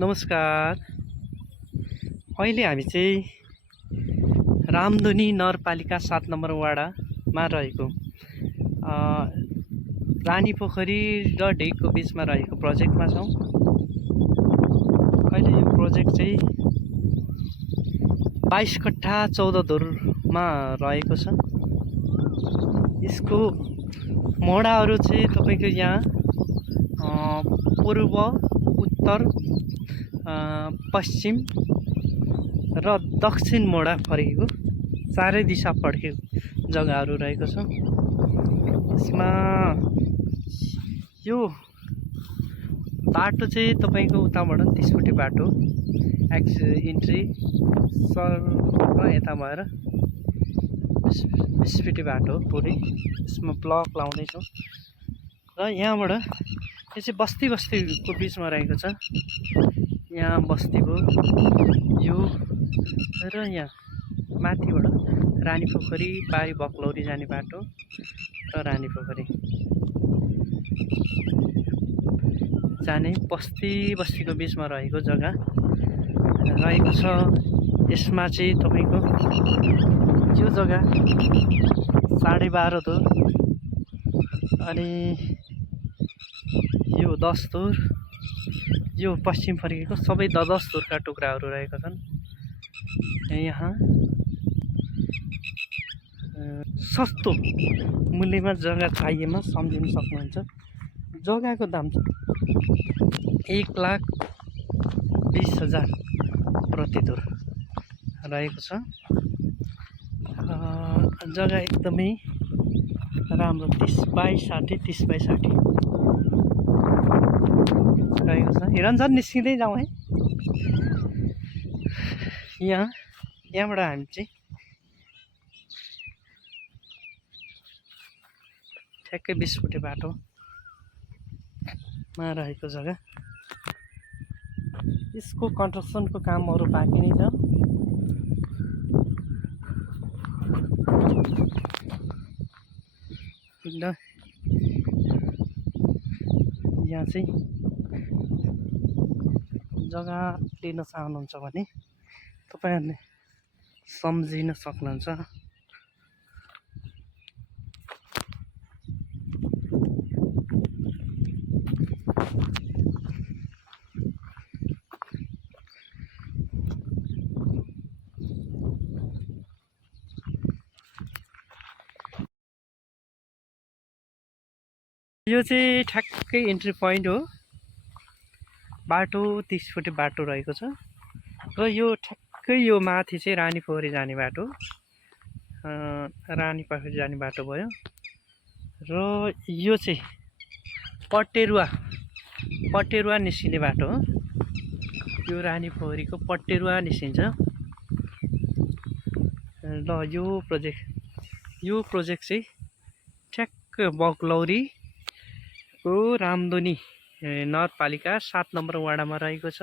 नमस्कार। अहिले हामी चाहिँ रामधुनी नगरपालिका 7 नम्बर वडामा रहेको रानीपोखरी र ढिकको बिचमा रहेको प्रोजेक्टमा छौँ। अहिले यो प्रोजेक्ट चाहिँ 22 कट्ठा 14 धुरमा रहेको छ। यसको मोडाहरू चाहिँ तपाईँको यहाँ पूर्व, उत्तर, पश्चिम र दक्षिण मोडा फर्केको चारै दिशा फर्केको जग्गाहरू रहेको छ। यसमा यो बाटो चाहिँ तपाईँको उताबाट 30 फुटे बाटो इन्ट्री सर र यता भएर 20 फिटे बाटो पुरै। यसमा ब्लक लाउँदैछौँ र यहाँबाट यो चाहिँ बस्तीको बिचमा रहेको छ। यहाँ बस्तीको यो र यहाँ माथिबाट रानीपोखरी पारी बक्लौरी जाने बाटो र रानीपोखरी जाने बस्तीको बिचमा रहेको जग्गा रहेको छ। यसमा चाहिँ तपाईँको यो जग्गा 12.5 धुर अनि यो 10 धुर, यो पश्चिम फर्केको सबै 10 धुरका टुक्राहरू रहेका छन्। यहाँ सस्तो मूल्यमा जग्गा चाहिएमा सम्झिन सक्नुहुन्छ। जग्गाको दाम चाहिँ 1,20,000 प्रति धुर रहेको छ। जग्गा एकदमै राम्रो 30/60 30/60 रहेको छ। हिरञ्जन निस्किँदै जाउँ है। यहाँबाट हामी चाहिँ ठ्याक्कै 20 फुटे बाटोमा रहेको जग्गा। यसको कन्स्ट्रक्सनको कामहरू बाँकी नै छ। यहाँ चाहिँ जग्गा लिन चाहनुहुन्छ भने तपाईहरुले सम्झिन सक्नुहुन्छ। यो चाहिँ ठ्याक्कै इन्ट्री पोइन्ट हो। बाटो 30 फुटे बाटो रहेको छ र यो ठ्याक्कै यो माथि चाहिँ रानीपोखरी जाने बाटो, रानीपोखरी जाने बाटो भयो र यो चाहिँ पटेरुवा निस्किने बाटो हो। यो रानीपोखरीको पटेरुवा निस्किन्छ र यो प्रोजेक्ट चाहिँ ठ्याक्क बक्लौरी रामधुनी नगरपालिका 7 नम्बर वडामा रहेको छ।